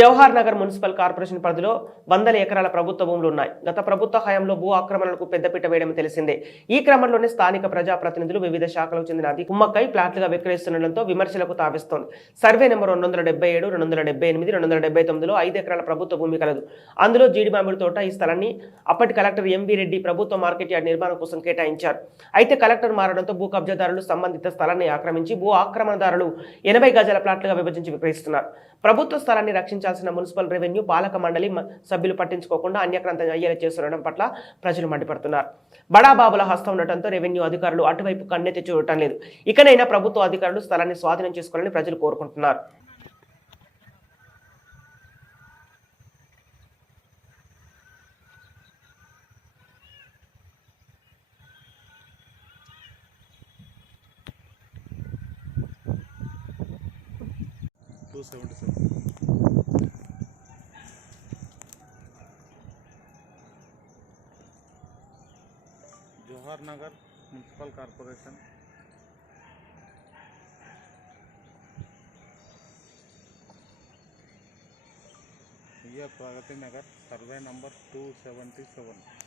Jawahar Nagar municipal corporation పరిధిలో వందల ఎకరాల ప్రభుత్వ భూములు ఉన్నాయి. గత ప్రభుత్వ హయాంలో భూ ఆక్రమణలకు పెద్దపీట వేయడం తెలిసిందే. ఈ క్రమంలోనే స్థానిక ప్రజాప్రతినిధులు వివిధ శాఖలకు చెందిన కుమ్మక్కై ప్లాట్లుగా విక్రయిస్తుండటంతో విమర్శలకు తావిస్తోంది. సర్వే నెంబర్ 277, 278, 279లో 5 ఎకరాల ప్రభుత్వ భూమి కలదు. అందులో జీడి మామిడి తోట. ఈ స్థలాన్ని అప్పటి కలెక్టర్ ఎంవి రెడ్డి ప్రభుత్వ మార్కెట్ యార్డ్ నిర్మాణం కోసం కేటాయించారు. అయితే కలెక్టర్ మారడంతో భూ కబ్జాదారులు సంబంధిత స్థలాన్ని ఆక్రమించి భూ ఆక్రమణదారులు 80 గజాల ప్లాట్లుగా విభజించి విక్రయిస్తున్నారు. ప్రభుత్వ స్థలాన్ని రక్షించాల్సిన మున్సిపల్ రెవెన్యూ పాలక మండలి సభ్యులు పట్టించుకోకుండా అన్యక్రాంతం అయ్యేలా చేస్తుండడం పట్ల ప్రజలు మండిపడుతున్నారు. బడాబాబుల హస్తం ఉండటంతో రెవెన్యూ అధికారులు అటువైపు కన్నెత్తి చూడటం లేదు. ఇకనైనా ప్రభుత్వ అధికారులు స్థలాన్ని స్వాధీనం చేసుకోవాలని ప్రజలు కోరుకుంటున్నారు. Jawahar Nagar municipal corporation Pragathi Nagar survey number 277.